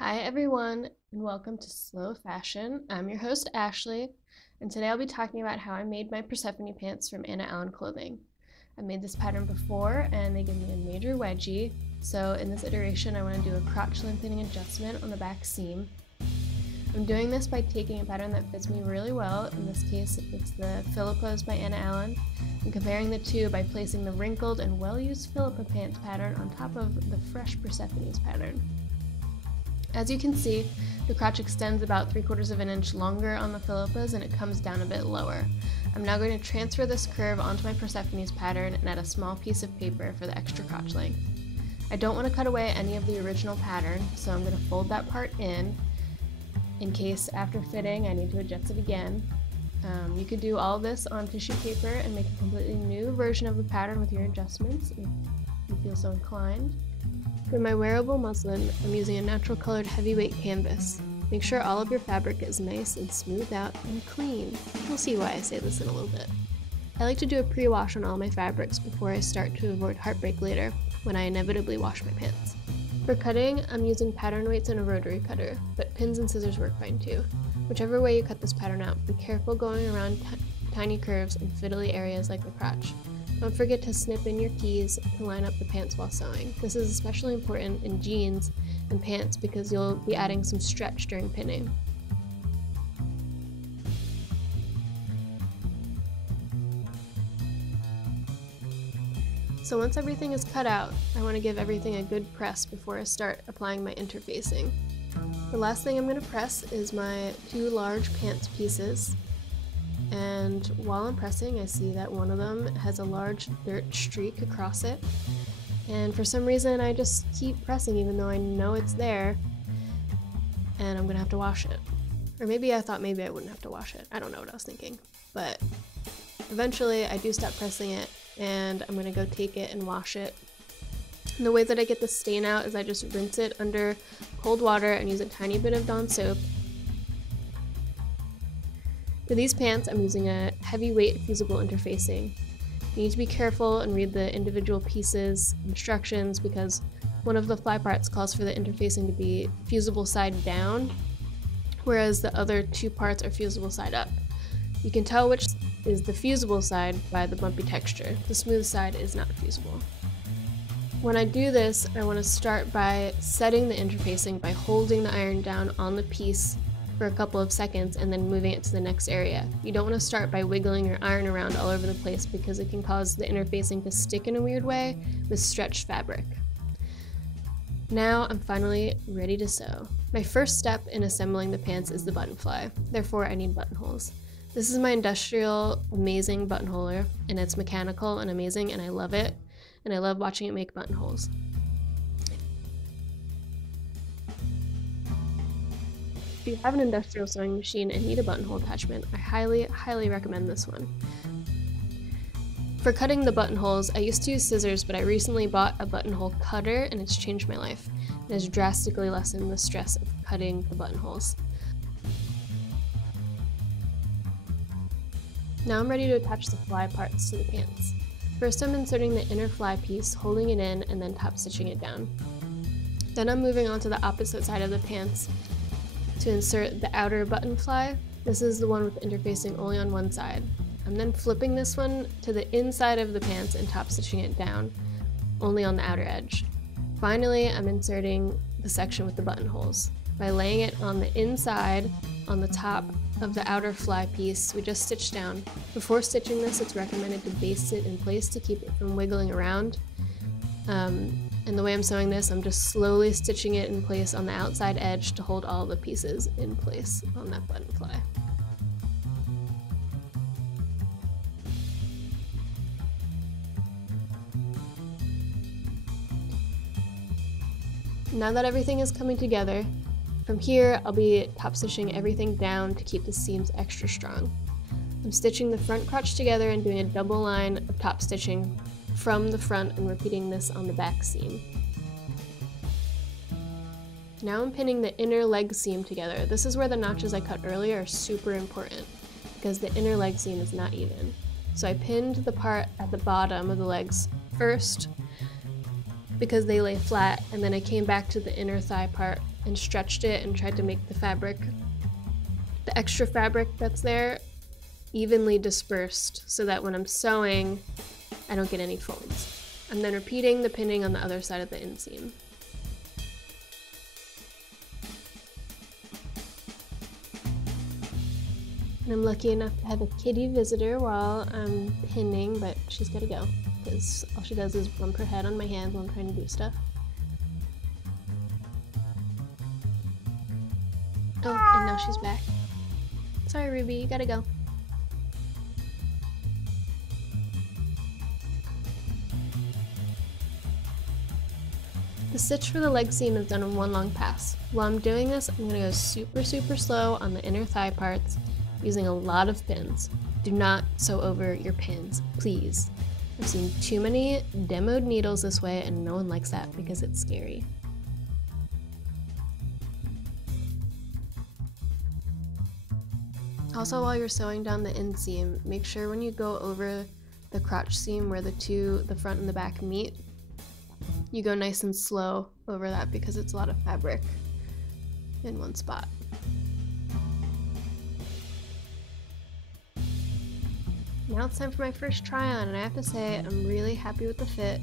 Hi everyone, and welcome to Slow Fashion. I'm your host Ashley, and today I'll be talking about how I made my Persephone pants from Anna Allen clothing. I made this pattern before, and they give me a major wedgie, so in this iteration I want to do a crotch lengthening adjustment on the back seam. I'm doing this by taking a pattern that fits me really well. In this case, it's the Philippas by Anna Allen, and comparing the two by placing the wrinkled and well-used Philippa pants pattern on top of the fresh Persephones pattern. As you can see, the crotch extends about 3/4 of an inch longer on the Philippas and it comes down a bit lower. I'm now going to transfer this curve onto my Persephones pattern and add a small piece of paper for the extra crotch length. I don't want to cut away any of the original pattern, so I'm going to fold that part in case after fitting I need to adjust it again. You could do all this on tissue paper and make a completely new version of the pattern with your adjustments if you feel so inclined. For my wearable muslin, I'm using a natural colored heavyweight canvas. Make sure all of your fabric is nice and smoothed out and clean. You'll see why I say this in a little bit. I like to do a pre-wash on all my fabrics before I start to avoid heartbreak later, when I inevitably wash my pants. For cutting, I'm using pattern weights and a rotary cutter, but pins and scissors work fine too. Whichever way you cut this pattern out, be careful going around tiny curves and fiddly areas like the crotch. Don't forget to snip in your keys to line up the pants while sewing. This is especially important in jeans and pants because you'll be adding some stretch during pinning. So once everything is cut out, I want to give everything a good press before I start applying my interfacing. The last thing I'm going to press is my two large pants pieces. And while I'm pressing, I see that one of them has a large dirt streak across it. And for some reason, I just keep pressing even though I know it's there. And I'm gonna have to wash it. Or maybe I thought maybe I wouldn't have to wash it. I don't know what I was thinking. But eventually, I do stop pressing it, and I'm gonna go take it and wash it. And the way that I get the stain out is I just rinse it under cold water and use a tiny bit of Dawn soap. For these pants, I'm using a heavyweight fusible interfacing. You need to be careful and read the individual pieces instructions because one of the fly parts calls for the interfacing to be fusible side down, whereas the other two parts are fusible side up. You can tell which is the fusible side by the bumpy texture. The smooth side is not fusible. When I do this, I want to start by setting the interfacing by holding the iron down on the piece for a couple of seconds and then moving it to the next area. You don't want to start by wiggling your iron around all over the place because it can cause the interfacing to stick in a weird way with stretched fabric. Now I'm finally ready to sew. My first step in assembling the pants is the button fly, therefore I need buttonholes. This is my industrial amazing buttonholer, and it's mechanical and amazing and I love it, and I love watching it make buttonholes. If you have an industrial sewing machine and need a buttonhole attachment, I highly recommend this one. For cutting the buttonholes, I used to use scissors, but I recently bought a buttonhole cutter and it's changed my life. It has drastically lessened the stress of cutting the buttonholes. Now I'm ready to attach the fly parts to the pants. First I'm inserting the inner fly piece, holding it in, and then top stitching it down. Then I'm moving on to the opposite side of the pants to insert the outer button fly. This is the one with interfacing only on one side. I'm then flipping this one to the inside of the pants and top stitching it down, only on the outer edge. Finally, I'm inserting the section with the buttonholes. By laying it on the inside, on the top of the outer fly piece, we just stitch down. Before stitching this, it's recommended to baste it in place to keep it from wiggling around. And the way I'm sewing this, I'm just slowly stitching it in place on the outside edge to hold all the pieces in place on that button fly. Now that everything is coming together, from here I'll be top stitching everything down to keep the seams extra strong. I'm stitching the front crotch together and doing a double line of top stitching from the front and repeating this on the back seam. Now I'm pinning the inner leg seam together. This is where the notches I cut earlier are super important because the inner leg seam is not even. So I pinned the part at the bottom of the legs first, because they lay flat, and then I came back to the inner thigh part and stretched it and tried to make the fabric, the extra fabric that's there, evenly dispersed so that when I'm sewing, I don't get any folds. I'm then repeating the pinning on the other side of the inseam. And I'm lucky enough to have a kitty visitor while I'm pinning, but she's gotta go because all she does is bump her head on my hand while I'm trying to do stuff. Oh, and now she's back. Sorry, Ruby, you gotta go. The stitch for the leg seam is done in one long pass. While I'm doing this, I'm gonna go super slow on the inner thigh parts, using a lot of pins. Do not sew over your pins, please. I've seen too many demoed needles this way and no one likes that because it's scary. Also, while you're sewing down the inseam, make sure when you go over the crotch seam where the front and the back meet, you go nice and slow over that because it's a lot of fabric in one spot. Now it's time for my first try on, and I have to say I'm really happy with the fit.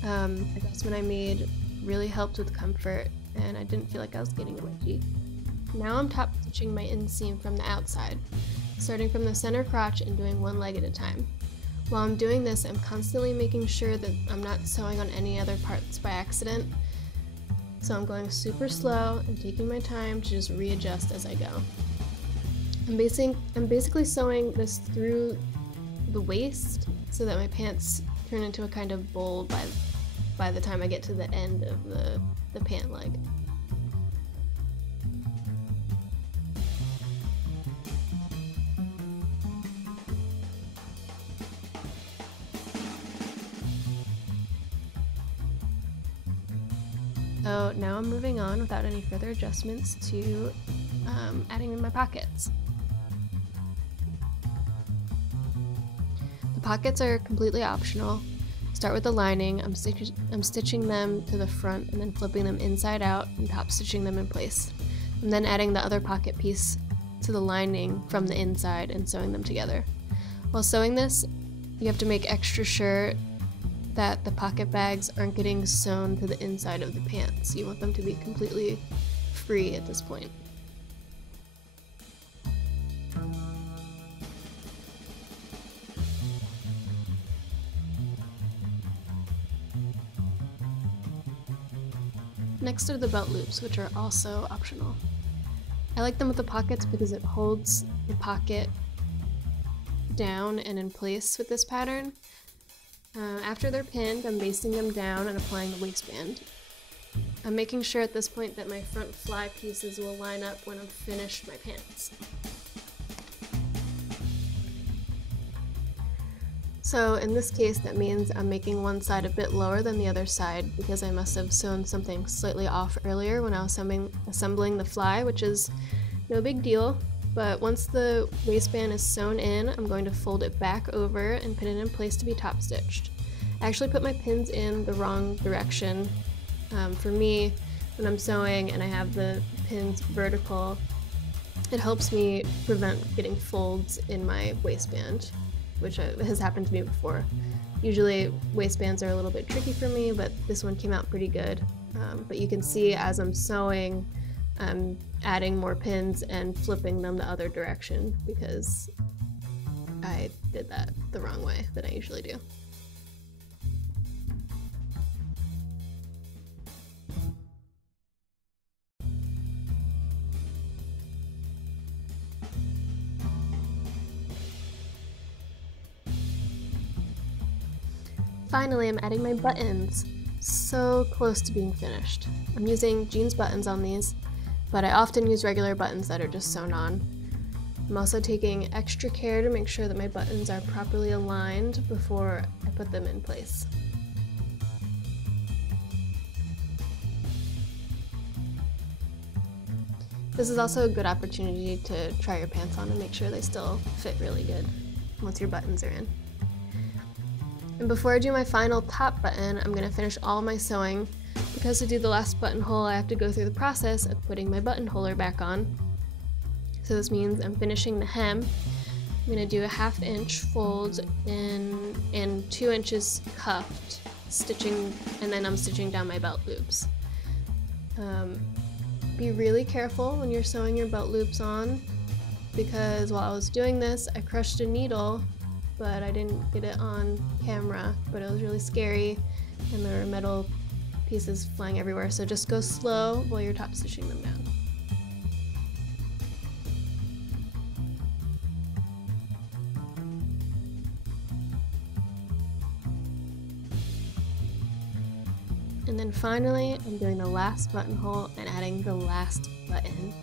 The adjustment I made really helped with comfort, and I didn't feel like I was getting wedgy. Now I'm top stitching my inseam from the outside, starting from the center crotch and doing one leg at a time. While I'm doing this, I'm constantly making sure that I'm not sewing on any other parts by accident. So I'm going super slow and taking my time to just readjust as I go. I'm basically sewing this through the waist so that my pants turn into a kind of bowl by the time I get to the end of the pant leg. So now I'm moving on without any further adjustments to adding in my pockets. The pockets are completely optional. Start with the lining. I'm stitching them to the front and then flipping them inside out and top stitching them in place. I'm then adding the other pocket piece to the lining from the inside and sewing them together. While sewing this, you have to make extra sure that the pocket bags aren't getting sewn to the inside of the pants. You want them to be completely free at this point. Next are the belt loops, which are also optional. I like them with the pockets because it holds the pocket down and in place with this pattern. After they're pinned, I'm basting them down and applying the waistband. I'm making sure at this point that my front fly pieces will line up when I've finished my pants. So in this case, that means I'm making one side a bit lower than the other side because I must have sewn something slightly off earlier when I was assembling the fly, which is no big deal. But once the waistband is sewn in, I'm going to fold it back over and pin it in place to be top stitched. I actually put my pins in the wrong direction. For me, when I'm sewing and I have the pins vertical, it helps me prevent getting folds in my waistband, which has happened to me before. Usually waistbands are a little bit tricky for me, but this one came out pretty good. But you can see as I'm sewing, I'm adding more pins and flipping them the other direction because I did that the wrong way than I usually do. Finally, I'm adding my buttons. So close to being finished. I'm using jeans buttons on these, but I often use regular buttons that are just sewn on. I'm also taking extra care to make sure that my buttons are properly aligned before I put them in place. This is also a good opportunity to try your pants on and make sure they still fit really good once your buttons are in. And before I do my final top button, I'm going to finish all my sewing. Because to do the last buttonhole, I have to go through the process of putting my buttonholer back on. So this means I'm finishing the hem. I'm going to do a 1/2 inch fold and 2 inches cuffed, stitching, and then I'm stitching down my belt loops. Be really careful when you're sewing your belt loops on, because while I was doing this, I crushed a needle, but I didn't get it on camera, but it was really scary, and there were metal pieces flying everywhere, so just go slow while you're top stitching them down. And then finally, I'm doing the last buttonhole and adding the last button.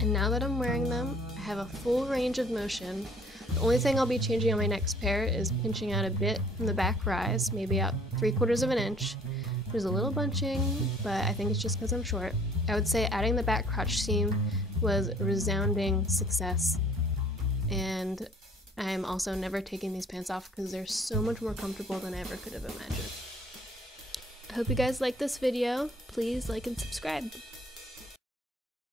And now that I'm wearing them, I have a full range of motion. The only thing I'll be changing on my next pair is pinching out a bit from the back rise, maybe out 3/4 of an inch. There's a little bunching, but I think it's just because I'm short. I would say adding the back crotch seam was a resounding success. And I'm also never taking these pants off because they're so much more comfortable than I ever could have imagined. I hope you guys liked this video. Please like and subscribe.